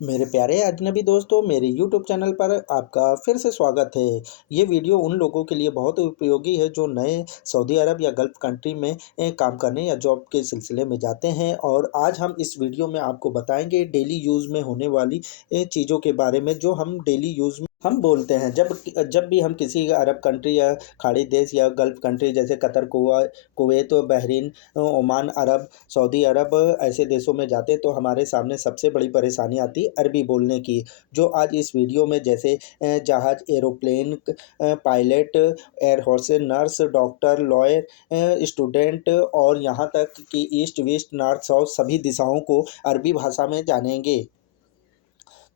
मेरे प्यारे अजनबी दोस्तों, मेरे यूट्यूब चैनल पर आपका फिर से स्वागत है। ये वीडियो उन लोगों के लिए बहुत उपयोगी है जो नए सऊदी अरब या गल्फ़ कंट्री में काम करने या जॉब के सिलसिले में जाते हैं। और आज हम इस वीडियो में आपको बताएंगे डेली यूज़ में होने वाली चीज़ों के बारे में जो हम डेली यूज़ में हम बोलते हैं। जब जब भी हम किसी अरब कंट्री या खाड़ी देश या गल्फ़ कंट्री जैसे कतर, कुवैत, बहरीन, ओमान, अरब, सऊदी अरब ऐसे देशों में जाते तो हमारे सामने सबसे बड़ी परेशानी आती अरबी बोलने की। जो आज इस वीडियो में जैसे जहाज़, aeroplane, pilot, air hostess, nurse, doctor, lawyer, student और यहाँ तक कि ईस्ट, वेस्ट, नॉर्थ, साउथ सभी दिशाओं को अरबी भाषा में जानेंगे।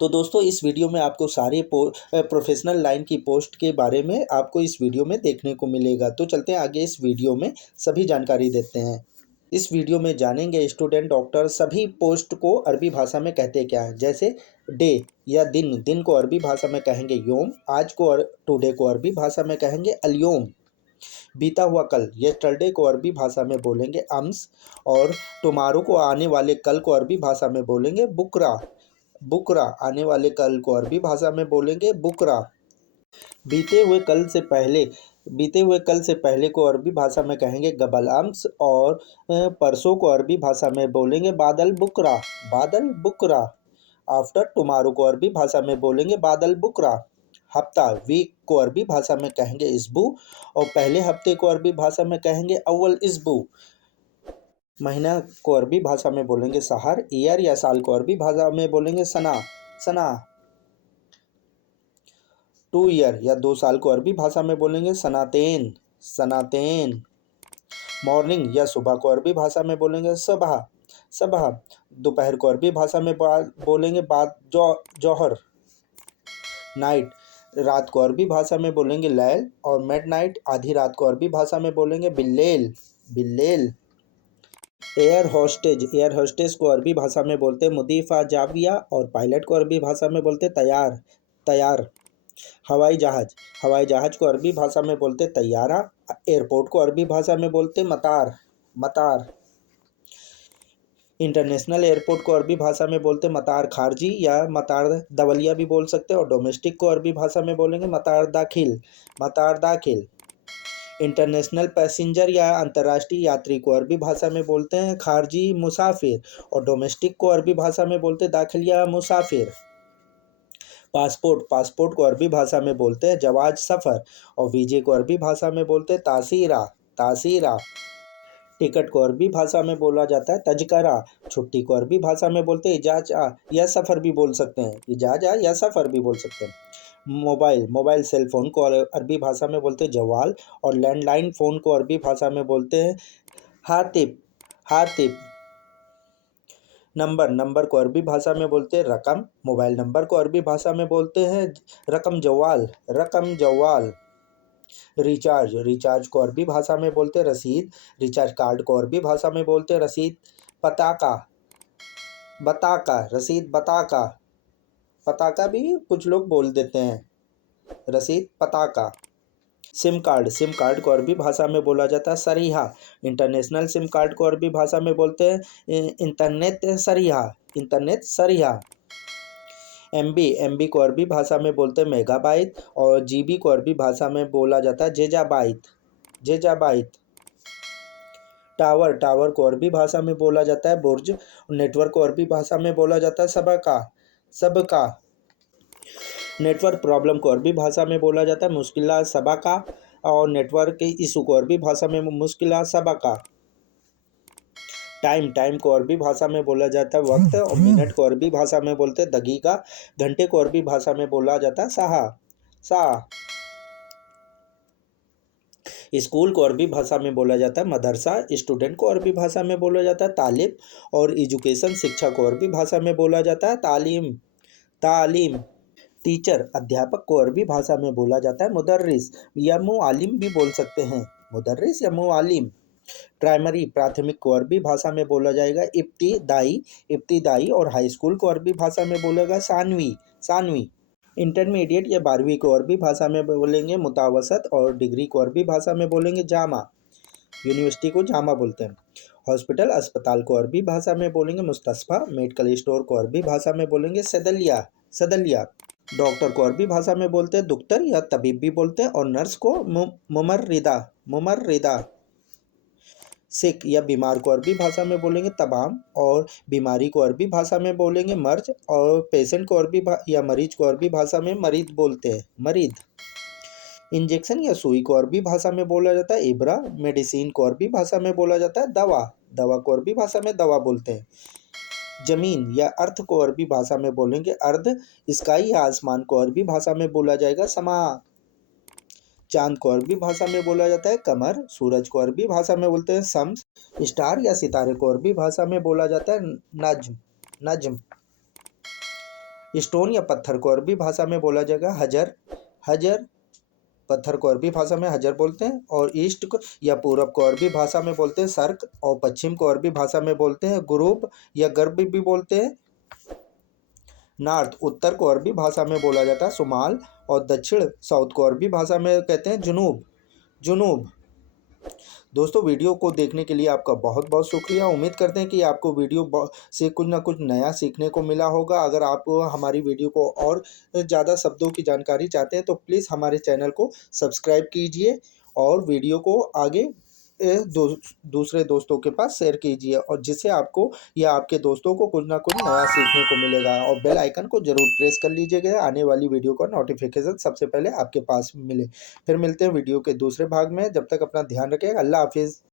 तो दोस्तों, इस वीडियो में आपको सारे प्रोफेशनल लाइन की पोस्ट के बारे में आपको इस वीडियो में देखने को मिलेगा। तो चलते हैं आगे, इस वीडियो में सभी जानकारी देते हैं। इस वीडियो में जानेंगे स्टूडेंट, डॉक्टर सभी पोस्ट को अरबी भाषा में कहते क्या हैं। जैसे डे या दिन, दिन को अरबी भाषा में कहेंगे योम, आज को टुडे को अरबी भाषा में कहेंगे अलयोम। बीता हुआ कल, यस्टरडे को अरबी भाषा में बोलेंगे अम्स। और टुमारो को आने वाले कल को अरबी भाषा में बोलेंगे बुकरा। बुकरा आने वाले कल को अरबी भाषा में बोलेंगे बुकरा। बीते हुए कल से पहले बीते हुए कल से पहले को अरबी भाषा में कहेंगे गबल अम्स। और परसों को अरबी भाषा में बोलेंगे बादल बुकरा। बादल बुकरा। आफ्टर टुमारो को अरबी भाषा में बोलेंगे बादल बुकरा। हफ्ता, वीक को अरबी भाषा में कहेंगे इसबू। और पहले हफ्ते को अरबी भाषा में कहेंगे अव्वल इसबू। महीना को अरबी भाषा में बोलेंगे सहर। ईयर या साल को अरबी भाषा में बोलेंगे सना। सना। 2 ईयर या 2 साल को अरबी भाषा में बोलेंगे सनातेन। सनातेन। मॉर्निंग या सुबह को अरबी भाषा में बोलेंगे सबह। सबह। दोपहर को अरबी भाषा में बोलेंगे बाद जौहर। नाइट, रात को अरबी भाषा में बोलेंगे लैल। और मिड नाइट, आधी रात को अरबी भाषा में बोलेंगे बिल्लेल। बिल्लेल। एयर होस्टेज, एयर होस्टेस को अरबी भाषा में बोलते हैं मुदीफ़ा जाविया। और पायलट को अरबी भाषा में बोलते तैयार। तैयार। हवाई जहाज़, हवाई जहाज़ को अरबी भाषा में बोलते तैयारा। एयरपोर्ट को अरबी भाषा में बोलते मतार। मतार। इंटरनेशनल एयरपोर्ट को अरबी भाषा में बोलते मतार खारजी या मतार दवलिया भी बोल सकते हैं। और डोमेस्टिक को अरबी भाषा में बोलेंगे मतार दाखिल। मतार दाखिल। इंटरनेशनल पैसेंजर या अंतर्राष्ट्रीय यात्री को अरबी भाषा में बोलते हैं खारजी मुसाफिर। और डोमेस्टिक को अरबी भाषा में बोलते दाखिलिया मुसाफिर। पासपोर्ट, पासपोर्ट को अरबी भाषा में बोलते हैं जवाज सफ़र। और वीजे को अरबी भाषा में बोलते हैं तासीरा। तासीरा। टिकट को अरबी भाषा में बोला जाता है तजकरा। छुट्टी को अरबी भाषा में बोलते हैं इजाज़ा या सफ़र भी बोल सकते हैं। इजाज़ा या सफ़र भी बोल सकते हैं। मोबाइल, मोबाइल सेल फ़ोन को अरबी भाषा में बोलते हैं जवाल। और लैंडलाइन फ़ोन को अरबी भाषा में बोलते हैं हातिब। हातिब। नंबर, नंबर को अरबी भाषा में बोलते हैं रकम। मोबाइल नंबर को अरबी भाषा में बोलते हैं रकम जवाल। रकम जवाल। रिचार्ज, रिचार्ज को अरबी भाषा में बोलते हैं रसीद। रिचार्ज कार्ड को अरबी भाषा में बोलते हैं रसीद। पताका। बताका, रसीद बताका। पताका भी कुछ लोग बोल देते हैं। रसीद पताका। सिम कार्ड, सिम कार्ड को अरबी भाषा में बोला जाता है सरीहा। इंटरनेशनल सिम कार्ड को अरबी भाषा में बोलते हैं इंटरनेट सरीहा। इंटरनेट सरीहा। एमबी, एमबी को अरबी भाषा में बोलते हैं मेगाबाइट। और जीबी को अरबी भाषा में बोला जाता है जेजाबाइट। जेजाबाइट। टावर, टावर को अरबी भाषा में बोला जाता है बुर्ज। नेटवर्क को अरबी भाषा में बोला जाता है सबका। सबका। नेटवर्क प्रॉब्लम को अरबी भाषा में बोला जाता है मुश्किला सबका। और नेटवर्क इशू को अरबी भाषा में मुश्किला सबका। टाइम, टाइम को अरबी भाषा में बोला जाता है वक्त। और मिनट को अरबी भाषा में बोलते हैं दगीका। घंटे को अरबी भाषा में बोला जाता है साहा। सा। स्कूल को अरबी भाषा में बोला जाता है मदरसा। स्टूडेंट को अरबी भाषा में बोला जाता है तालिब। और एजुकेशन, शिक्षा को अरबी भाषा में बोला जाता है तालीम। तालीम। टीचर, अध्यापक को अरबी भाषा में बोला जाता है मुदर्रिस या मुआलिम भी बोल सकते हैं। मुदर्रिस या मुआलिम। प्राइमरी, प्राथमिक को अरबी भाषा में बोला जाएगा इब्तिदाई। इब्तिदाई। और हाई स्कूल को अरबी भाषा में बोलेगा सानवी। सानवी। इंटरमीडिएट या 12वीं को अरबी भाषा में बोलेंगे मुतावसत। और डिग्री को अरबी भाषा में बोलेंगे जामा। यूनिवर्सिटी को जामा बोलते हैं। हॉस्पिटल अस्पताल को अरबी भाषा में बोलेंगे मुस्तशफ़ा, मेडिकल स्टोर को अरबी भाषा में बोलेंगे सदलिया सदलिया। डॉक्टर को अरबी भाषा में बोलते हैं दुख्तर या तबीब भी बोलते हैं, और नर्स को मुमर्रिदा मुमर्रिदा। सिक या बीमार को अरबी भाषा में बोलेंगे तबाम, और बीमारी को अरबी भाषा में बोलेंगे मर्ज, और पेशेंट को या मरीज को अरबी भाषा में मरीद बोलते हैं मरीद। इंजेक्शन या सुई को अरबी भाषा में बोला जाता है इब्रा। मेडिसिन को अरबी भाषा में बोला जाता है दवा। दवा को अरबी भाषा में दवा बोलते हैं। जमीन या अर्थ को अरबी भाषा में बोलेंगे अर्ध। स्काई या आसमान को अरबी भाषा में बोला जाएगा समा। चांद को अरबी भाषा में बोला जाता है कमर। सूरज को अरबी भाषा में बोलते हैं शम्स। स्टार या सितारे को अरबी भाषा में बोला जाता है नज्म नज्म। स्टोन या पत्थर को अरबी भाषा में बोला जाएगा हजर हजर। पत्थर को अरबी भाषा में हजर बोलते हैं। और ईस्ट को या पूरब को अरबी भाषा में बोलते हैं सर्क, और पश्चिम को अरबी भाषा में बोलते हैं गुरूब या गर्ब भी बोलते हैं। नॉर्थ उत्तर को अरबी भाषा में बोला जाता है शुमाल, और दक्षिण साउथ को अरबी भाषा में कहते हैं जुनूब जुनूब। दोस्तों, वीडियो को देखने के लिए आपका बहुत बहुत शुक्रिया। उम्मीद करते हैं कि आपको वीडियो से कुछ ना कुछ नया सीखने को मिला होगा। अगर आप हमारी वीडियो को और ज़्यादा शब्दों की जानकारी चाहते हैं तो प्लीज़ हमारे चैनल को सब्सक्राइब कीजिए, और वीडियो को आगे दूसरे दोस्तों के पास शेयर कीजिए, और जिससे आपको या आपके दोस्तों को कुछ ना कुछ नया सीखने को मिलेगा। और बेल आइकन को ज़रूर प्रेस कर लीजिएगा, आने वाली वीडियो का नोटिफिकेशन सबसे पहले आपके पास मिले। फिर मिलते हैं वीडियो के दूसरे भाग में। जब तक अपना ध्यान रखिएगा। अल्लाह हाफिज़।